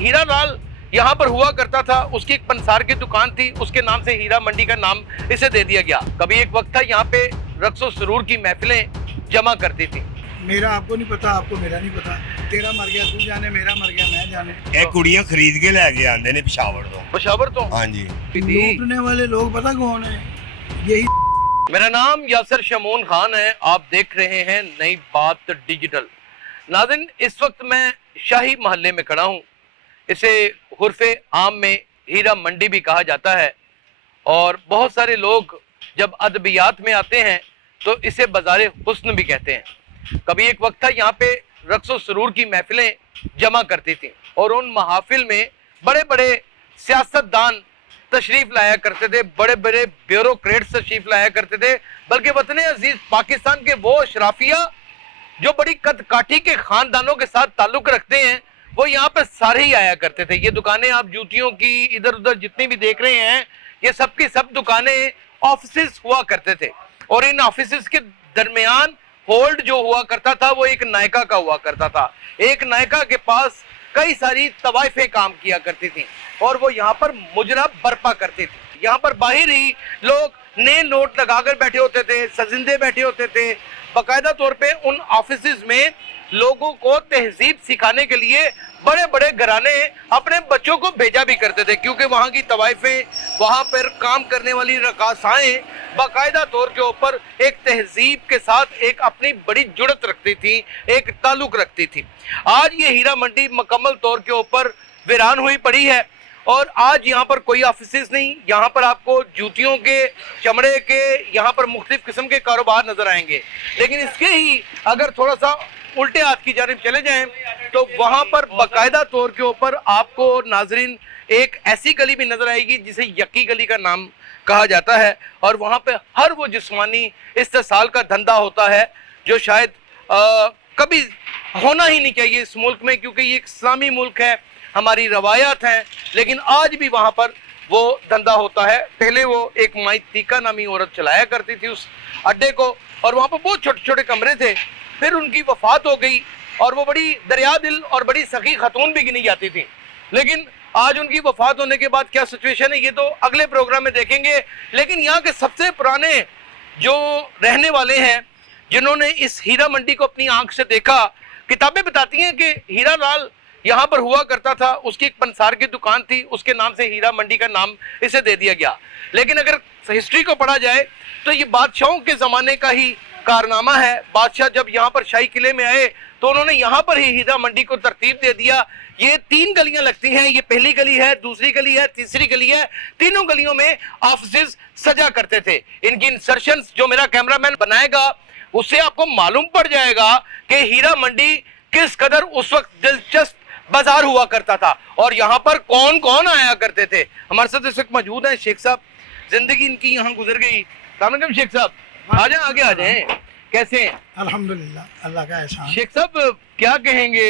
हीरा लाल यहाँ पर हुआ करता था, उसकी एक पंसार की दुकान थी, उसके नाम से हीरा मंडी का नाम इसे दे दिया गया। कभी एक वक्त था यहाँ पे रक्सो सुरूर की महफिलें जमा करती थी। मेरा आपको नहीं पता, आपको मेरा नहीं पता, तेरा मर गया तू जाने, मेरा मर गया मैं जाने। ਇਹ ਕੁੜੀਆਂ ਖਰੀਦ ਕੇ ਲੈ ਕੇ ਆਉਂਦੇ ਨੇ ਪਿਸ਼ਾਵਰ ਤੋਂ। पेशावर तो ਹਾਂਜੀ लूटने वाले लोग पता कौन है? यही मेरा नाम यासर शमून खान है, आप देख रहे हैं नई बात डिजिटल। नाज़रीन, इस वक्त मैं शाही महल्ले में खड़ा हूँ। इसे हुर्फे आम में हीरा मंडी भी कहा जाता है और बहुत सारे लोग जब अदबियात में आते हैं तो इसे बाज़ार हुस्न भी कहते हैं। कभी एक वक्त था यहाँ पे रक्सो सुरूर की महफिलें जमा करती थी और उन महाफिल में बड़े बड़े सियासतदान तशरीफ लाया करते थे, बड़े बड़े ब्यूरोक्रेट्स तशरीफ लाया करते थे, बल्कि वतन अजीज पाकिस्तान के वो अशराफिया जो बड़ी कद काठी के खानदानों के साथ ताल्लुक रखते हैं, वो यहाँ पे सारे ही आया करते थे। ये दुकानें आप जूतियों की इधर उधर जितनी भी देख रहे हैं, ये सब की सब दुकानें ऑफिसेस हुआ करते थे और इन ऑफिसेस के दरमियान होल्ड जो हुआ करता था वो एक नायका का हुआ करता था। एक नायका के पास कई सारी तवाइफें काम किया करती थी और वो यहाँ पर मुजरा बर्पा करती थी। यहाँ पर बाहर ही लोग नए नोट लगाकर बैठे होते थे, सजिंदे बैठे होते थे। बाकायदा तौर पे उन ऑफिसेज में लोगों को तहजीब सिखाने के लिए बड़े बड़े घराने अपने बच्चों को भेजा भी करते थे, क्योंकि वहाँ की तवाइफें, वहाँ पर काम करने वाली रकासाएं बाकायदा तौर के ऊपर एक तहजीब के साथ एक अपनी बड़ी जुड़त रखती थी, एक ताल्लुक रखती थी। आज ये हीरा मंडी मुकम्मल तौर के ऊपर वीरान हुई पड़ी है और आज यहाँ पर कोई ऑफिसेज नहीं। यहाँ पर आपको जूतियों के, चमड़े के, यहाँ पर मुख्तलिफ किस्म के कारोबार नजर आएंगे। लेकिन इसके ही अगर थोड़ा सा उल्टे हाथ की जानिब चले जाएं तो वहाँ पर बाकायदा तौर के ऊपर आपको नाजरीन एक ऐसी गली भी नजर आएगी जिसे यकी गली का नाम कहा जाता है और वहाँ पे हर वो जिस्मानी इस्तेसाल का धंधा होता है जो शायद कभी होना ही नहीं चाहिए इस मुल्क में, क्योंकि ये एक इस्लामी मुल्क है, हमारी रवायात हैं, लेकिन आज भी वहाँ पर वो धंधा होता है। पहले वो एक माई तीका नामी औरत चलाया करती थी उस अड्डे को और वहाँ पर बहुत छोटे छोटे कमरे थे। फिर उनकी वफात हो गई और वो बड़ी दरिया दिल और बड़ी सखी खतून भी गिनी जाती थी। लेकिन आज उनकी वफात होने के बाद क्या सिचुएशन है ये तो अगले प्रोग्राम में देखेंगे। लेकिन यहाँ के सबसे पुराने जो रहने वाले हैं, जिन्होंने इस हीरा मंडी को अपनी आंख से देखा, किताबें बताती हैं कि हीरा लाल यहाँ पर हुआ करता था, उसकी एक पंसार की दुकान थी, उसके नाम से हीरा मंडी का नाम इसे दे दिया गया। लेकिन अगर हिस्ट्री को पढ़ा जाए तो ये बादशाहों के ज़माने का ही कारनामा है। बादशाह जब यहाँ पर शाही किले में आए तो उन्होंने यहाँ पर ही हीरा मंडी को तरतीब दे दिया। ये 3 गलियां लगती हैं, ये पहली गली है, दूसरी गली है, तीसरी गली है। तीनों गलियों में ऑफिसेज सजा करते थे। इनकी इंसर्शंस जो मेरा कैमरामैन बनाएगा उससे आपको मालूम पड़ जाएगा कि हीरा मंडी किस कदर उस वक्त दिलचस्प बाजार हुआ करता था और यहाँ पर कौन कौन आया करते थे। हमारे साथ इस वक्त मौजूद हैं शेख साहब। जिंदगी इनकी यहाँ गुजर गई। सलाम शेख साहब, आ जाए, आगे आ जाए। कैसे हैं? अल्हम्दुलिल्लाह, अल्लाह का एहसान। शेख साहब क्या कहेंगे,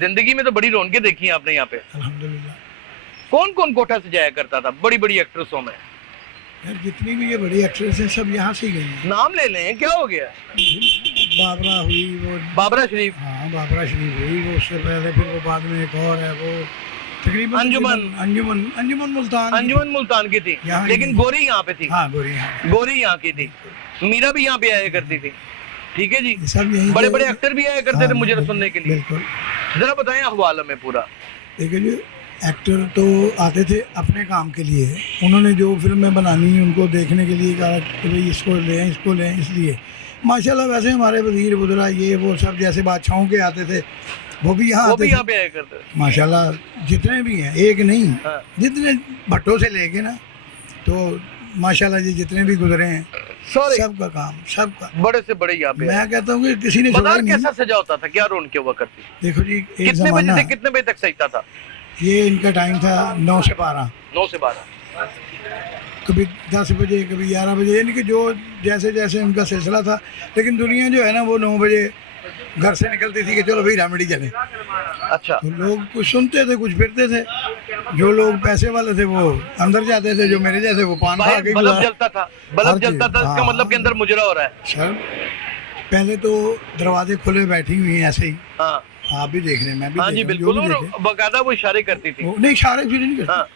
जिंदगी में तो बड़ी रौनकें देखी हैं आपने यहाँ पे। अल्हम्दुलिल्लाह। कौन कौन कोठा सजाया करता था बड़ी बड़ी एक्ट्रेसों में? यार जितनी भी ये बड़ी एक्ट्रेस हैं सब यहाँ से ही गई हैं। नाम ले लें, क्या हो गया? बाबरा हुई, वो बाबरा शरीफ, हाँ बाबरा शरीफ हुई, वो उससे पहले फिर वो बाद में एक और है, वो तकरीबन अंजुमन मुल्तान अंजुमन मुल्तान की थी, यहाँ लेकिन गोरी यहाँ पे थी। हाँ गोरी, हाँ गोरी यहाँ की थी। मीरा भी यहाँ पे आया करती थी। ठीक है जी, ये सब यहीं बड़े के- बड़े एक्टर भी आया करते थे मुझे सुनने के लिए। बिल्कुल। जरा बताएं अहवाल में पूरा। देखिए जी, एक्टर तो आते थे अपने काम के लिए, उन्होंने जो फिल्में बनानी उनको देखने के लिए कहा कि भाई इसको लें इसलिए माशाल्लाह। वैसे हमारे वजीर बुदरा ये वो सब जैसे बादशाहों के आते थे वो भी यहाँ आते यहाँ थे पे आया करते थे माशाल्लाह। जितने भी हैं, एक नहीं, हाँ। जितने भट्टों से लेके ना तो माशाल्लाह जी जितने भी गुजरे हैं सॉरी, सबका काम, सबका बड़े से बड़े यहाँ पे आए। मैं कहता हूँ कि किसी ने छोड़ा बाजार ही नहीं। कैसा सजा होता था, क्या रौनक हुआ करती थी? देखो जी, एक कितने बजे ज़माना से कितने बजे तक सजता था? ये इनका टाइम था 9 से 12, 9 से 12। कभी 10 बजे, कभी 11 बजे, यानी कि जो जैसे जैसे उनका सिलसिला था। लेकिन दुनिया जो है ना वो 9 बजे घर से निकलती थी कि चलो भाई रामड़ी चले। अच्छा, तो लोग कुछ सुनते थे, कुछ फिरते थे। जो लोग पैसे वाले थे वो अंदर जाते थे, जो मेरे जैसे वो पान खा बाहर के बल्ब गुजारा। जलता था, बल्ब हर जलता चीज़, था, इसका हाँ। मतलब के अंदर मुजरा हो रहा है। सर पहले तो दरवाजे खुले बैठी हुई हैं ऐसे ही, हाँ, आप भी देख रहे हैं, मैं भी हाँ जी देख रहा हूँ, बिल्कुल, जो भी और देखे। बाकायदा वो इशारे करती थी। नहीं, इशारे फिर नहीं करते। हाँ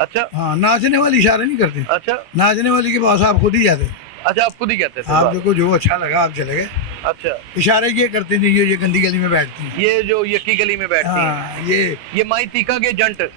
अच्छा हाँ, नाचने वाली इशारे नहीं करते। अच्छा नाचने वाली के पास आप खुद ही जाते। अच्छा, आप खुद ही कहते थे आप बात। देखो, जो अच्छा लगा आप चले गए। अच्छा, इशारे ये करती थी, ये गंदी गली में बैठती हैं। ये जो यकी गली में बैठती हैं, हाँ, ये ये माई तीका के जंट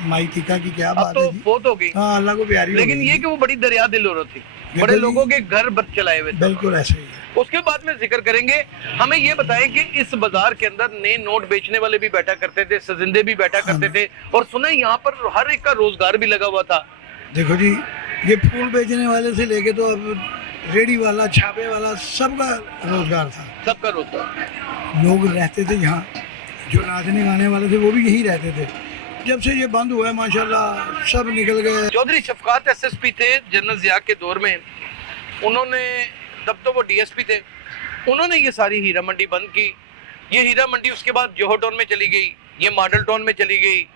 माई टीका की क्या अब बात तो है जी। फोत हो गई, हाँ, अल्लाह को प्यारी हो लेकिन गई ये जी। कि वो बड़ी दरिया दिल औरत थी, देखो बड़े जी। लोगों के घर चलाए हुए थे। बिल्कुल ऐसे ही है। उसके बाद में जिक्र करेंगे। हमें ये बताएं कि इस बाजार के अंदर नए नोट बेचने वाले भी बैठा करते थे, सजिंदे भी बैठा करते थे, और सुना यहाँ पर हर एक का रोजगार भी लगा हुआ था। देखो जी, ये फूल बेचने वाले से लेके तो अब रेडी वाला, छापे वाला, सबका रोजगार था। सबका रोजगार। लोग रहते थे यहाँ, जो नाचने गाने वाले थे वो भी यहीं रहते थे। जब से ये बंद हुआ है माशाल्लाह सब निकल गए। चौधरी शफकात एसएसपी थे जनरल जिया के दौर में, उन्होंने, तब तो वो डीएसपी थे, उन्होंने ये सारी हीरा मंडी बंद की। ये हीरा मंडी उसके बाद जोहर टाउन में चली गई, ये मॉडल टाउन में चली गई,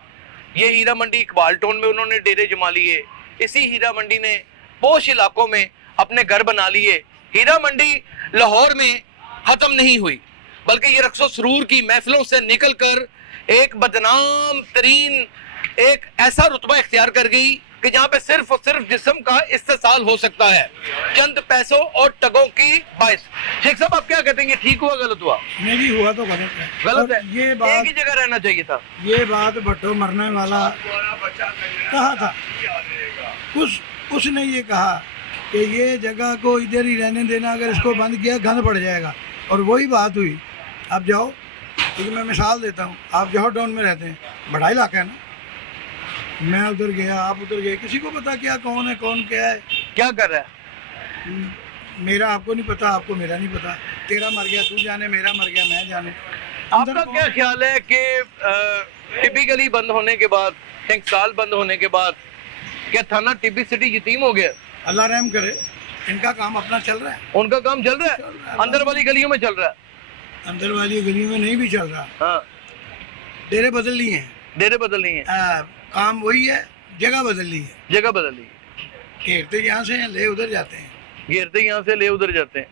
ये हीरा मंडी इकबाल टाउन में उन्होंने डेरे जमा लिए। इसी हीरा मंडी ने पोश इलाकों में अपने घर बना लिए। हीरा मंडी लाहौर में खत्म नहीं हुई, बल्कि ये रक्सो सरूर की महफिलों से निकलकर एक बदनाम तरीन एक ऐसा रुतबा इख्तियार कर गई कि जहाँ पे सिर्फ और सिर्फ जिस्म का इस्तेसाल हो सकता है चंद पैसों और टगों की बाइस। शेख साहब, आप क्या कहते हैं, ये ठीक हुआ गलत हुआ? नहीं हुआ तो गलत है। गलत और है, ये एक बात, ही जगह रहना चाहिए था। ये बात भट्टो मरने वाला कहा था। उसने ये कहा कि ये जगह को इधर ही रहने देना, अगर इसको बंद किया गंद पड़ जाएगा। और वही बात हुई। अब जाओ, ठीक है, मैं मिसाल देता हूँ, आप जौहर टाउन में रहते हैं, बड़ा इलाका है ना, मैं उधर गया, आप उधर गए, किसी को पता क्या कौन है कौन क्या है? क्या कर रहा है? मेरा आपको नहीं पता, आपको मेरा नहीं पता। तेरा मर गया तू जाने, मेरा मर गया मैं जाने। आपका क्या ख्याल है कि टिब्बी गली बंद होने के बाद, टंकसाल बंद होने के बाद, क्या थाना टिब्बी सिटी यतीम हो गया? अल्लाह रहम करे, इनका काम अपना चल रहा है। उनका काम चल रहा है, अंदर वाली गलियों में चल रहा है। अंदर वाली गलियों में नहीं भी चल रहा। हाँ, डेरे बदल लिए हैं, डेरे बदल नहीं है, काम वही है, जगह बदल ली है। जगह बदल ली है। घेरते यहाँ से हैं, ले उधर जाते हैं। घेरते यहाँ से ले उधर जाते हैं।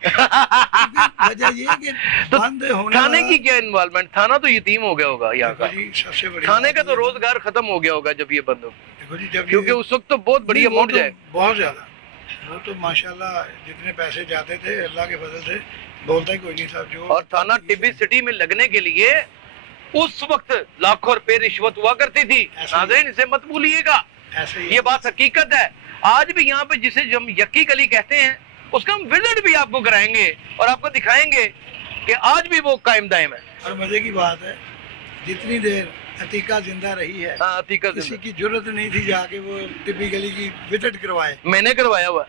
वजह ये है कि तो बंद होने थाने वाला- की क्या इन्वॉल्वमेंट? थाना तो यतीम हो गया होगा यहाँ का, देखो जी, सबसे बड़ी थाने का बात तो ये- रोजगार खत्म हो गया होगा जब ये बंद हो, देखो जी, जब क्योंकि ये- उस वक्त तो बहुत बड़ी नहीं, वो अमाउंट तो जाए। बहुत ज्यादा, वो तो माशाल्लाह जितने पैसे जाते थे अल्लाह के फजल से, बोलता ही कोई नहीं साहब। जो और थाना टिब्बी सिटी में लगने के लिए उस वक्त लाखों रुपए रिश्वत हुआ करती थी। ऐसे ही। नाज़रीन, इसे मत भूलिएगा, ऐसे ही ये बात हकीकत है। आज भी यहाँ पे जिसे हम यक्की गली कहते हैं, उसका हम विजिट भी आपको कराएंगे और आपको दिखाएंगे कि आज भी वो कायम दायम है। और मजे की बात है, जितनी देर अतीका जिंदा रही है, हाँ, अतीका किसी जिंदा। की जरूरत नहीं थी जाके वो टिब्बी गली की विजिट करवाए। मैंने करवाया हुआ है,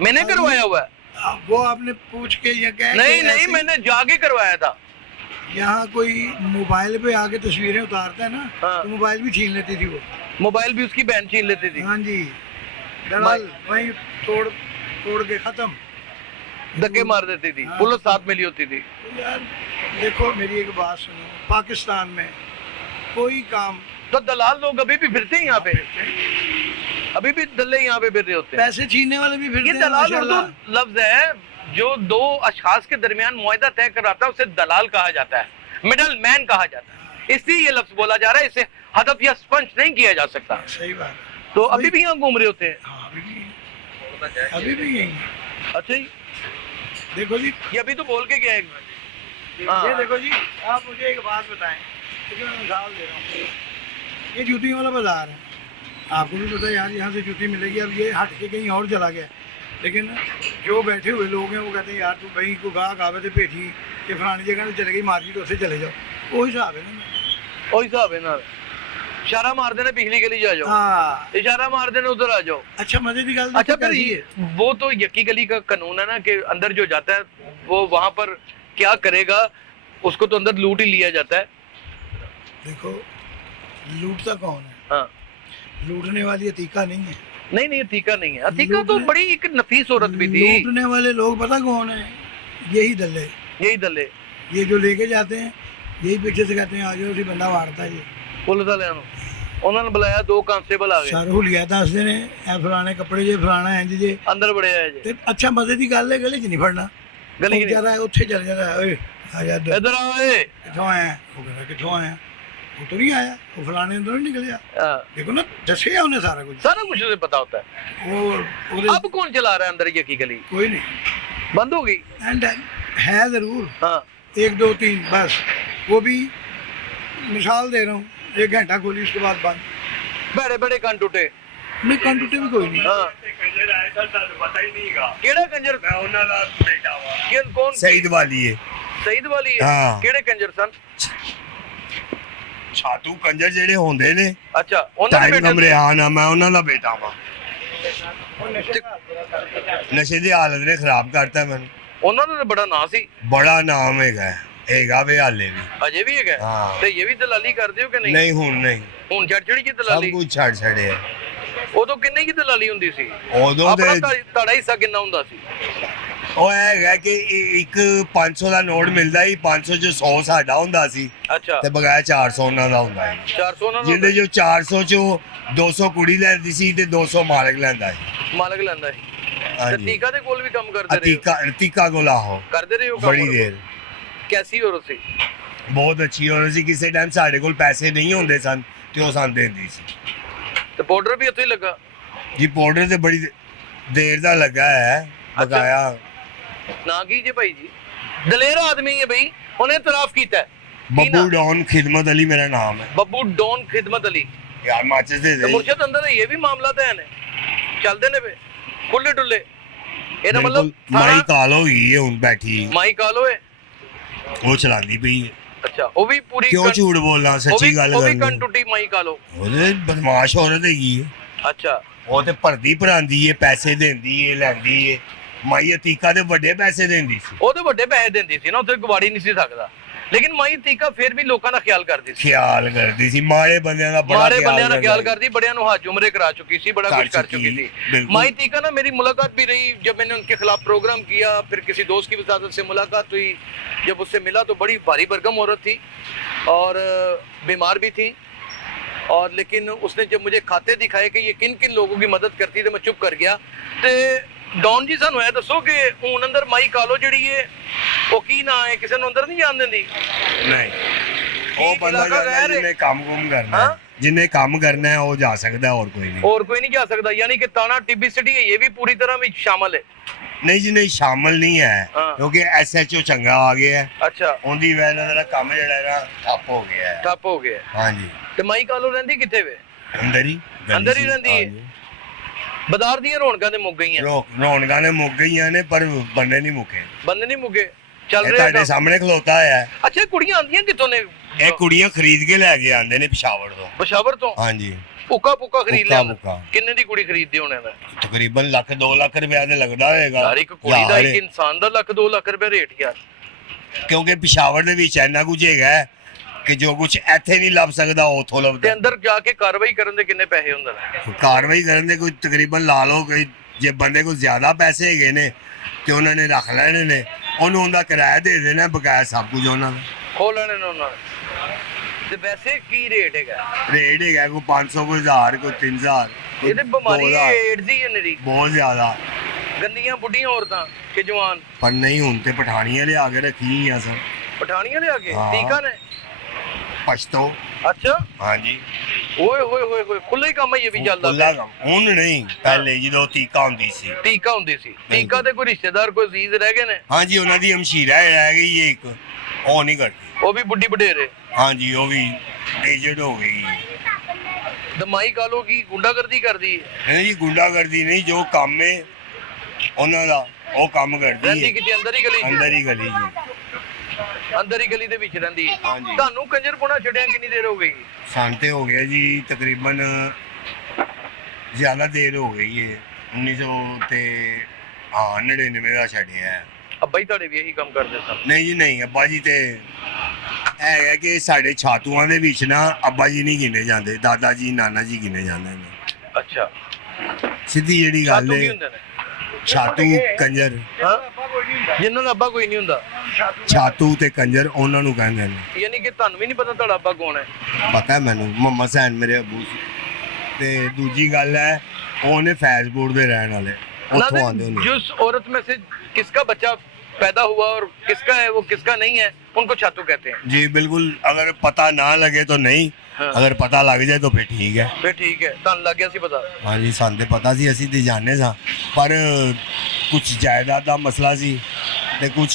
मैंने करवाया हुआ है। वो आपने पूछ के या कह नहीं के नहीं, ऐसे- मैंने जाके करवाया था। यहाँ कोई मोबाइल पे आके तस्वीरें उतारता है ना, हाँ। तो मोबाइल भी छीन लेती थी वो। मोबाइल भी उसकी बहन छीन लेती थी, हाँ जी, दलाल वहीं तोड़ तोड़ के खत्म। धक्के मार देती थी, हाँ। पुलिस साथ मिली होती थी। यार देखो, मेरी एक बात सुनो, पाकिस्तान में कोई काम, तो दलाल लोग अभी भी फिरते हैं यहाँ पे, अभी भी दल्ले यहाँ पे फिर रहे होते हैं। पैसे छीनने वाले भी फिरते ये हैं दलाल माशाल्लाह। उर्दू लफ्ज है, जो दो अशखास के दरमियान मुआहदा तय कराता है, उसे दलाल कहा जाता है, मिडल मैन कहा जाता है। इसलिए ये लफ्ज बोला जा रहा है, इसे हदफ या स्पंज नहीं किया जा सकता। सही बात है। तो अभी भी यहाँ घूम रहे होते हैं। हाँ, अभी भी यही है। अच्छा जी, देखो जी, ये अभी तो बोल के गया है। ये हाँ। देखो जी, आप मुझे एक बात बताएं, क्योंकि मैं मिसाल दे रहा हूँ। ये जूती वाला बाजार है, आपको भी पता है यार, यहाँ से जूती मिलेगी। अब ये हट के कहीं और चला गया, लेकिन जो बैठे हुए लोग हैं वो कहते हैं यार तू भाई को गाहक आवे थे भेजी कि फलानी जगह से चले गई मार्केट, उससे चले जाओ। वो हिसाब है ना। वही हिसाब है ना, इशारा मार देना पिछली गली जा जाओ, हाँ, इशारा मार देना उधर आ जाओ। अच्छा, मजे की गल अच्छा, देखो फिर कैसी है। वो तो यक्की गली का कानून है ना कि अंदर जो जाता है वो वहां पर क्या करेगा, उसको तो अंदर लूट ही लिया जाता है। देखो, लूटता कौन है? हाँ, लूटने वाली अतीका नहीं है। नहीं नहीं, अतीका नहीं है। अतीका तो लूटने- बड़ी एक नफीस औरत भी थी। लूटने वाले लोग पता कौन है? यही दल्ले, यही दले ये जो लेके जाते हैं, यही पीछे से कहते हैं आ जाओ, उसी बंदा वाड़ता है। ये पुलिस वाले उन्होंने बुलाया, दो कांस्टेबल आ गए, सर हुलिया दसदे ने ए फलाने कपड़े जे फलाना है जे। अंदर बड़े आए जी। ते अच्छा, मजे की गल है, गली च नहीं फड़ना। गली ਉਹ नहीं। ਜ਼ਿਆਦਾ ਉੱਥੇ ਚਲ ਜਾਂਦਾ ਓਏ आजा इधर आए। कितों आया? वो कहता कितों आया? वो तो नहीं आया, वो फलाने अंदर नहीं निकलिया। हाँ, देखो ना, दसिया उन्हें सारा कुछ। सारा कुछ उसे पता होता है। वो अब कौन चला रहा है अंदर ये की गली? कोई नहीं, बंद हो गई। एंड है ज़रूर हाँ 1 2 3 बस, वो भी मिसाल दे रहा हूँ, 1 घंटा खोली उसके बाद बंद। बड़े बड़े कान टूटे। नहीं कान टूटे भी कोई नहीं। हाँ ਕੰਜਰ ਆਇਆ ਸਰ ਤੁਹਾਨੂੰ ਪਤਾ ਹੀ ਨਹੀਂਗਾ केड़ा कंजर? ਮੈਂ ਉਹਨਾਂ ਦਾ ਬੇਟਾ ਵਾ किन कौन? ਸਈਦ ਵਾਲੀ ਹੈ सईद वाली है। हाँ। केड़े कंजर सन? ਛਾਤੂ ਕੰਜਰ ਜਿਹੜੇ ਹੁੰਦੇ ਨੇ अच्छा उन्होंने ਟਾਈਮ बेटे ਕਮਰੇ ਆ ਮੈਂ ਉਹਨਾਂ ਦਾ ਬੇਟਾ ਵਾ ਨਸ਼ੇ ਦੀ ਹਾਲਤ ਨੇ ਖਰਾਬ ਕਰਤਾ ਮੈਨੂੰ उन्होंने तो बड़ा ना सी, ਬੜਾ ਨਾਮ ਹੈਗਾ ਵੇ ਹਾਲੇ ਵੀ अजे भी है। हाँ। ते ये भी दलाली करते हो कि नहीं? ਨਹੀਂ ਹੁਣ ਨਹੀਂ ਹੁਣ ਛੜ ਛੜੀ ਕੀ ਸਭ ਦਲਾਲੀ? ਕੁਝ ਛੱਡ ਛੜਿਆ ਉਦੋਂ ਕਿੰਨੇ ਕੀ ਦਲਾਲੀ ਹੁੰਦੀ ਸੀ? ਉਦੋਂ ਆਪਣਾ ਤੇ ਤੁਹਾਡਾ ਹਿੱਸਾ ਕਿੰਨਾ ਹੁੰਦਾ ਸੀ? ਉਹ ਹੈਗਾ ਕਿ ਇੱਕ 500 ਦਾ ਨੋਟ ਮਿਲਦਾ ਸੀ 500 ਚ 100 ਸਾਡਾ ਹੁੰਦਾ ਸੀ ਅੱਛਾ ਤੇ ਬਗੈਰ 400 ਉਹਨਾਂ ਦਾ ਹੁੰਦਾ ਸੀ 400 ਨਾਲ ਜਿਹਦੇ ਜੋ 400 ਚੋਂ 200 ਕੁੜੀ ਲੈਂਦੀ ਸੀ ਤੇ 200 ਮਾਲਕ ਲੈਂਦਾ ਸੀ ਮਾਲਕ ਲੈਂਦਾ ਸੀ। ਤੇ ਹਾਂਜੀ ਟੀਕਾ ਦੇ ਕੋਲ ਵੀ ਕੰਮ ਕਰਦੇ ਰਹੇ ਹੋ? ਅਤੀਕਾ ਕੋਲ ਆਹੋ ਕਰਦੇ ਰਹੇ ਹੋ ਕੰਮ? ਬੜੀ ਦੇਰ ਕੈਸੀ ਹੋ ਰਹੀ ਸੀ? ਬਹੁਤ ਅੱਛੀ ਹੋ ਰਹੀ ਸੀ ਕਿਸੇ ਟਾਈਮ ਸਾਡੇ ਕੋਲ ਪੈਸੇ ਨਹੀਂ ਹੁੰਦੇ ਸਨ ਤੇ ਉਹ ਸਾਨੂੰ ਦਿੰਦੀ ਸੀ ਤੇ ਪਾਊਡਰ ਵੀ ਉੱਥੇ ਹੀ ਲੱਗਾ? ਜੀ ਪਾਊਡਰ ਤੇ ਬੜੀ ਦੇਰ ਦਾ ਲੱਗਾ ਹੈ ਬਕਾਇਆ ਨਾ ਕੀ ਜੇ ਭਾਈ ਜੀ ਦਲੇਰ ਆਦਮੀ ਹੈ ਬਈ, ਉਹਨੇ ਇਤਰਾਫ ਕੀਤਾ ਹੈ। ਕੀ ਬੱਬੂ ਨਾਮ? ਡੌਨ ਖਿਦਮਤ ਅਲੀ ਮੇਰਾ ਨਾਮ ਹੈ ਬੱਬੂ ਡੌਨ ਖਿਦਮਤ ਅਲੀ। ਯਾਰ ਮਾਚਸ ਦੇ ਤੇ ਦੇ ਮੁਰਸ਼ਦ ਅੰਦਰ ਇਹ ਵੀ ਮਾਮਲਾ ਤਾਂ ਹੈ ਨੇ ਚੱਲਦੇ ਨੇ ਵੇ ਖੁੱਲੇ ਡੁੱਲੇ। ਇਹਦਾ ਮਤਲਬ ਮਾਈ ਕਾਲ ਹੋ ਗਈ ਹੈ ਹੁਣ ਬੈਠੀ ਮਾਈ ਕਾਲ ਹੋਏ। ਉਹ ਚਲਾਉਂਦੀ ਪਈ ਹੈ ਅੱਛਾ ਉਹ ਵੀ ਪੂਰੀ ਕਿਉਂ ਝੂਠ ਬੋਲਣਾ ਸੱਚੀ ਗੱਲ ਉਹ ਵੀ ਕਰਨੀ ਕੰਨ ਟੁੱਟੀ ਮਾਈ ਕਾਲੋ। ਉਹਦੇ ਬਦਮਾਸ਼ ਔਰਤ ਹੈਗੀ ਹੈ ਅੱਛਾ ਉਹ ਤੇ ਭਰਦੀ ਭਰਾਂਦੀ ਏ ਪੈਸੇ ਦਿੰਦੀ ਏ ਲੈਂਦੀ ਏ ਮਾਈ ਅਤੀਕਾ ਦੇ ਵੱਡੇ ਪੈਸੇ ਦਿੰਦੀ ਸੀ ਉਹ ਤੇ ਵੱਡੇ ਪੈਸੇ ਦਿੰਦੀ ਸੀ ਨਾ, ਉੱਥੇ ਗਵਾੜੀ ਨਹੀਂ ਸੀ ਸਕਦਾ। ਲੇਕਿਨ ਮਾਈ ਤੀਕਾ ਫਿਰ ਵੀ ਲੋਕਾਂ ਦਾ ਖਿਆਲ ਕਰਦੀ ਸੀ, ਖਿਆਲ ਕਰਦੀ ਸੀ ਮਾੜੇ ਬੰਦਿਆਂ ਦਾ ਬੜਾ ਮਾਰੇ ਬੰਦਿਆਂ ਦਾ ਖਿਆਲ ਕਰਦੀ। करती, बड़िया नु हज उम्रे करा चुकी थी, बड़ा कुछ कर चुकी थी। बिल्कुल। माई तीका ना मेरी मुलाकात भी रही, जब मैंने उनके खिलाफ प्रोग्राम किया, फिर किसी दोस्त की वजादत से मुलाकात हुई, जब उससे मिला तो बड़ी भारी भरकम औरत थी और बीमार भी थी। और लेकिन उसने जब मुझे खाते दिखाए कि ये किन किन लोगों की मदद करती है तो मैं चुप कर गया। ते डॉन जी सानू ਇਹ ਦੱਸੋ ਕਿ ਹੁਣ ਅੰਦਰ ਮਾਈ ਕਾਲੋ ਜਿਹੜੀ ਹੈ ਉਹ ਕੀ ਨਾਂ ਹੈ, ਕਿਸੇ ਨੂੰ ਅੰਦਰ ਨਹੀਂ ਜਾਣ ਦਿੰਦੀ? ਨਹੀਂ ਉਹ ਬੰਦਾ ਜਿਹੜਾ ਜਿਹਨੇ ਕੰਮ ਕਰਨਾ ਹੈ, जिन्हें काम करना है वो जा सकता है और कोई नहीं, और कोई नहीं जा सकता। यानी कि ताना टिब्बी सिटी है, ये भी पूरी तरह में शामिल है? नहीं जी नहीं शामिल नहीं है हाँ। क्योंकि SHO चंगा आ गया है, अच्छा उनकी वजह ਨਾਲ ਕੰਮ ਜਿਹੜਾ ਹੈ ਨਾ ਠੱਪ ਹੋ ਗਿਆ ਹੈ। ठप हो गया। हाँ जी ਤੇ ਮਾਈ ਕਾਲੋ ਰਹਿੰਦੀ ਕਿੱਥੇ ਵੇ? ਅੰਦਰ ਹੀ ਅੰਦਰ ਹੀ ਰਹਿੰਦੀ ਹੈ। ਬਾਜ਼ਾਰ ਦੀਆਂ ਰੌਣਕਾਂ ਤੇ ਮੁੱਕ ਗਈਆਂ, ਰੌਣਕਾਂ ਨੇ ਮੁੱਕ ਗਈਆਂ ਨੇ ਪਰ ਬੰਦੇ ਨਹੀਂ ਮੁੱਕੇ, ਬੰਦੇ ਨਹੀਂ ਮੁੱਕੇ, ਚੱਲ ਇਹ ਰਿਹਾ ਤੁਹਾਡੇ ਕੰਮ। ਸਾਹਮਣੇ ਖਲੋਤਾ ਹੈ। ਅੱਛਾ ਕੁੜੀਆਂ ਆਉਂਦੀਆਂ ਕਿੱਥੋਂ ਨੇ? ਇਹ ਕੁੜੀਆਂ ਖਰੀਦ ਕੇ ਲੈ ਕੇ ਆਉਂਦੇ ਨੇ ਪਿਸ਼ਾਵਰ ਤੋਂ। ਪਸ਼ਾਵਰ ਤੋਂ? ਹਾਂਜੀ ਉੱਕਾ ਪੁੱਕਾ ਖਰੀਦ ਲਿਆ? ਉੱਕਾ। ਕਿੰਨੇ ਦੀ ਕੁੜੀ ਖਰੀਦਦੇ ਹੋਣੇ ਨੇ? ਤਕਰੀਬਨ ਲੱਖ 2 ਲੱਖ ਰੁਪਇਆ ਤੇ ਲੱਗਦਾ ਹੋਏਗਾ ਯਾਰ ਇੱਕ ਕੁੜੀ ਦਾ, ਯਾਰ, ਇੱਕ ਇਨਸਾਨ ਦਾ ਲੱਖ 2 ਲੱਖ ਰੁਪਏ ਰੇਟ ਯਾਰ। ਕਿਉਂਕਿ ਪਿਸ਼ਾਵਰ ਦੇ ਵਿੱਚ ਇੰਨਾ ਕੁਝ ਹੈਗਾ ਹੈ ਕਿ ਜੋ ਕੁਝ ਇੱਥੇ ਨਹੀਂ ਲੱਭ ਸਕਦਾ ਉਹ ਉੱਥੋਂ ਤੇ ਲੱਭਦਾ। ਅੰਦਰ ਜਾ ਕੇ ਕਾਰਵਾਈ ਕਰਨ ਦੇ ਕਿੰਨੇ ਪੈਸੇ ਹੁੰਦੇ ਨੇ? ਕਾਰਵਾਈ ਕਰਨ ਦੇ ਕੋਈ ਤਕਰੀਬਨ ਲਾ ਲਓ ਕਿ ਜੇ ਬੰਦੇ ਕੋਲ ਜ਼ਿਆਦਾ ਪੈਸੇ ਹੈਗੇ ਨੇ ਤੇ ਉਹਨਾਂ ਨੇ ਰੱਖ ਲੈਣੇ ਨੇ, ਉਹਨੂੰ ਉਹਦਾ ਕਿਰਾਇਆ ਦੇ ਦੇਣਾ ਬਕਾਇਆ ਸਭ ਕੁਝ ਉਹਨਾਂ ਨੂੰ ਖੋਲ ਲੈਣੇ ਨੇ ਉਹਨਾਂ ਨੇ। ਤੇ ਵੈਸੇ ਕੀ ਰੇਟ ਹੈਗਾ? ਰੇਟ ਹੈਗਾ ਕੋਈ 500 ਕੋਈ 1000 ਕੋਈ 3000 ਇਹਦੇ ਬਿਮਾਰੀ ਏਡਜ਼ ਹੀ ਹੈ ਨਰੀ, ਬਹੁਤ ਜ਼ਿਆਦਾ। ਗੰਦੀਆਂ ਬੁੱਢੀਆਂ ਔਰਤਾਂ ਕਿ ਜਵਾਨ? ਪਰ ਨਹੀਂ ਹੁਣ ਤੇ ਪਠਾਨੀਆਂ ਲਿਆ ਕੇ ਰੱਖੀ ਆ ਸਰ, ਪਠਾਨੀਆਂ ਲਿਆ ਕੇ ਹਾਂ। ਟੀਕਾ ਨੇ? ਪਛਤੋ ਅੱਛਾ ਹਾਂਜੀ ਓਏ ਹੋਏ ਹੋਏ ਹੋਏ, ਖੁੱਲਾ ਹੀ ਕੰਮ ਹੈ ਇਹ ਵੀ ਚੱਲਦਾ ਖੁੱਲਾ ਪਿਆ। ਕੰਮ ਹੁਣ ਨਹੀਂ, ਪਹਿਲੇ ਜਦੋਂ ਟੀਕਾ ਹੁੰਦੀ ਸੀ। ਟੀਕਾ ਹੁੰਦੀ ਸੀ, ਟੀਕਾ ਤੇ ਕੋਈ ਰਿਸ਼ਤੇਦਾਰ ਕੋਈ ਅਜ਼ੀਜ਼ ਰਹਿ ਗਏ ਨੇ? ਹਾਂਜੀ ਉਹਨਾਂ ਦੀ ਹਮਸ਼ੀਰਾ ਰਹਿ ਗਈ ਹੈ ਇੱਕ, ਉਹ ਨਹੀਂ ਕਰਦੀ। ਉਹ ਵੀ ਬੁੱਢੀ ਬਡੇਰੇ? ਹਾਂਜੀ ਉਹ ਵੀ ਏਜਡ ਹੋ ਗਈ। ਦਮਾਈ ਕਾਲੋ ਕੀ ਗੁੰਡਾਗਰਦੀ ਕਰਦੀ ਹੈ? ਨਹੀਂ ਜੀ ਗੁੰਡਾਗਰਦੀ ਨਹੀਂ, ਜੋ ਕੰਮ ਹੈ ਉਹਨਾਂ ਦਾ ਉਹ ਕੰਮ ਕਰਦੀ ਰਹਿੰਦੀ ਹੈ ਕਿਤੇ ਅੰਦਰ ਹੀ ਗਲੀ 'ਚ? ਅੰਦਰ ਹੀ ਗਲੀ ਜੀ। ਅੰਦਰ ਹੀ ਗਲੀ ਦੇ ਵਿੱਚ ਰਹਿੰਦੀ ਹੈ। ਹਾਂਜੀ। ਤੁਹਾਨੂੰ ਕੰਜਰਪੁਣਾ ਛੱਡਿਆ ਕਿੰਨੀ ਦੇਰ ਹੋ ਗਈ? ਸ਼ਾਂਤੇ ਹੋ ਗਿਆ ਜੀ ਤਕਰੀਬਨ ਜ਼ਿਆਦਾ ਦੇਰ ਹੋ ਗਈ ਹੈ 1900 ਤੇ 99 ਦਾ ਛੱਡਿਆ ਹੈ। ਅੱਬਾ ਹੀ ਤੁਹਾਡੇ ਵੀ ਇਹੀ ਕੰਮ ਕਰਦੇ ਸਨ? ਨਹੀਂ ਜੀ ਨਹੀਂ, ਅੱਬਾ ਜੀ ਤੇ ਹੈਗਾ ਕਿ ਸਾਡੇ ਛਾਤੂਆਂ ਦੇ ਵਿੱਚ ਨਾ ਅੱਬਾ ਜੀ ਨਹੀਂ ਗਿਣੇ ਜਾਂਦੇ, ਦਾਦਾ ਜੀ ਨਾਨਾ ਜੀ ਗਿਣੇ ਜਾਂਦੇ ਨੇ। ਅੱਛਾ ਸਿੱਧੀ ਜਿਹੜੀ ਗੱਲ ਛਾਤੂ ਕੀ ਹੈ, ਹੁੰਦੇ ਨੇ? ਛਾਤੂ ਕੰਜਰ, ਹਾਂ ਜਿਨ੍ਹਾਂ ਦਾ ਅੱਬਾ ਕੋਈ ਨਹੀਂ ਹੁੰਦਾ, ਛਾਤੂ ਤੇ ਕੰਜਰ ਉਹਨਾਂ ਨੂੰ ਕਹਿੰਦੇ ਨੇ। ਯਾਨੀ ਕਿ ਤੁਹਾਨੂੰ ਵੀ ਨਹੀਂ ਪਤਾ ਤੁਹਾਡਾ ਅੱਬਾ ਕੌਣ ਹੈ? ਪਤਾ ਮੈਨੂੰ, ਮੁਹੰਮਦ ਸੈਨ ਮੇਰੇ ਅੱਬੂ ਸੀ। ਤੇ ਦੂਜੀ ਗੱਲ ਹੈ ਉਹਨੇ ਫੈਜ਼ਪੁਰ ਦੇ ਰਹਿਣ ਵਾਲੇ, ਉੱਥੋਂ ਆਉਂਦੇ ਨੇ। जिस औरत में से किसका बच्चा पैदा हुआ और किसका है वो किसका नहीं है उनको छातू कहते हैं। जी बिल्कुल, अगर पता ना लगे तो नहीं, हाँ। अगर पता लग जाए तो फिर ठीक है। फिर ठीक है, ਤੁਹਾਨੂੰ ਲੱਗ ਗਿਆ ਸੀ ਪਤਾ। हाँ जी, ਸਾਨੂੰ ਤੇ ਪਤਾ ਸੀ, ਅਸੀਂ ਤੇ ਜਾਣਦੇ ਸਾਂ, ਪਰ ਕੁਝ ਜਾਇਦਾਦ ਦਾ ਮਸਲਾ ਸੀ ਤੇ ਕੁਝ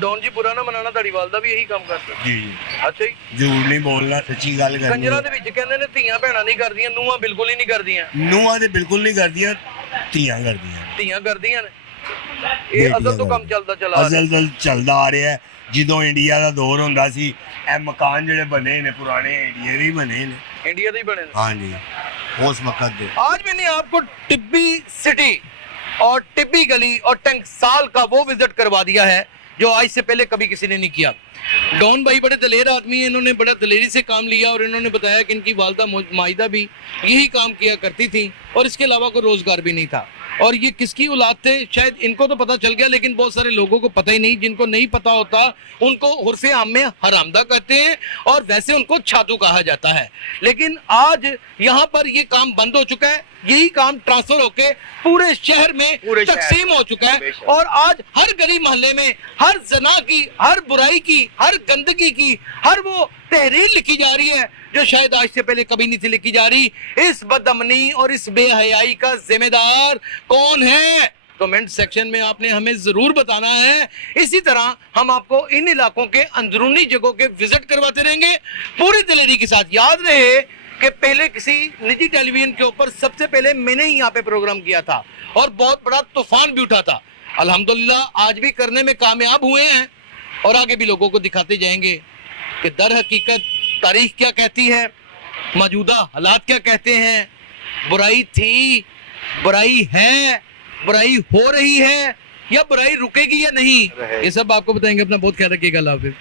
ਡੌਨ ਜੀ ਬੁਰਾ ਨਾ ਮਨਾਣਾ, ਤੁਹਾਡੀ ਵਾਲਦਾ ਵੀ ਇਹੀ ਕੰਮ ਕਰਦਾ। ਜੀ ਅੱਛਾ ਜੀ। ਝੂਠ ਨਹੀਂ ਬੋਲਣਾ, ਸੱਚੀ ਗੱਲ ਕਰਨੀ। ਕੰਜਰਾਂ ਦੇ ਵਿੱਚ ਕਹਿੰਦੇ ਨੇ ਧੀਆਂ ਭੈਣਾਂ ਨਹੀਂ ਕਰਦੀਆਂ, ਨੂੰਹਾਂ ਬਿਲਕੁਲ ਹੀ ਨਹੀਂ ਕਰਦੀਆਂ। ਨੂੰਹਾਂ ਤੇ ਬਿਲਕੁਲ ਨਹੀਂ ਕਰਦੀਆਂ, ਧੀਆਂ ਕਰਦੀਆਂ। ਧੀਆਂ ਕਰਦੀਆਂ ਨੇ, ਇਹ ਅਸਲ ਤੋਂ ਕੰਮ ਚੱਲਦਾ ਚਲਾ ਆ ਰਿਹਾ। ਅਸਲ ਤੋਂ ਚੱਲਦਾ ਆ ਰਿਹਾ ਹੈ। ਜਦੋਂ ਇੰਡੀਆ ਦਾ ਦੌਰ ਹੁੰਦਾ ਸੀ, ਇਹ ਮਕਾਨ ਜਿਹੜੇ ਬਣੇ ਨੇ ਪੁਰਾਣੇ ਇੰਡੀਆ ਦੇ ਹੀ ਬਣੇ ਨੇ। इंडिया ਦੇ ਹੀ ਬਣੇ ਨੇ। हाँ जी, उस वक्त दे। आज मैंने आपको टिब्बी सिटी और टिब्बी गली और टंकसाल का वो विजिट करवा दिया है जो आज से पहले कभी किसी ने नहीं किया। डॉन भाई बड़े दलेर आदमी हैं, इन्होंने बड़ा दलेरी से काम लिया और इन्होंने बताया कि इनकी वालदा माहिदा भी यही काम किया करती थी और इसके अलावा कोई रोज़गार भी नहीं था। और ये किसकी औलाद थे शायद इनको तो पता चल गया, लेकिन बहुत सारे लोगों को पता ही नहीं। जिनको नहीं पता होता उनको उर्फ़े आम में हरामदा कहते हैं और वैसे उनको छातू कहा जाता है। लेकिन आज यहाँ पर ये काम बंद हो चुका है, यही काम ट्रांसफर होके पूरे शहर में तकसीम हो चुका है। और आज हर गली मोहल्ले में हर जना की, हर बुराई की, हर गंदगी की, हर वो तहरीर लिखी जा रही है जो शायद आज से पहले कभी नहीं थी लिखी जा रही। इस बदअमनी और इस बेहयाई का जिम्मेदार कौन है? कमेंट सेक्शन में आपने हमें जरूर बताना है। इसी तरह हम आपको इन इलाकों के अंदरूनी जगहों के विजिट करवाते रहेंगे पूरी दिलेरी के साथ। याद रहे कि पहले किसी निजी टेलीविजन के ऊपर सबसे पहले मैंने ही यहाँ पे प्रोग्राम किया था और बहुत बड़ा तूफान भी उठा था। अल्हम्दुलिल्लाह आज भी करने में कामयाब हुए हैं और आगे भी लोगों को दिखाते जाएंगे कि दर हकीकत तारीख क्या कहती है, मौजूदा हालात क्या कहते हैं, बुराई थी, बुराई है, बुराई हो रही है या बुराई रुकेगी या नहीं, ये सब आपको बताएंगे। अपना बहुत ख्याल रखिएगा। अल्लाह हाफिज़।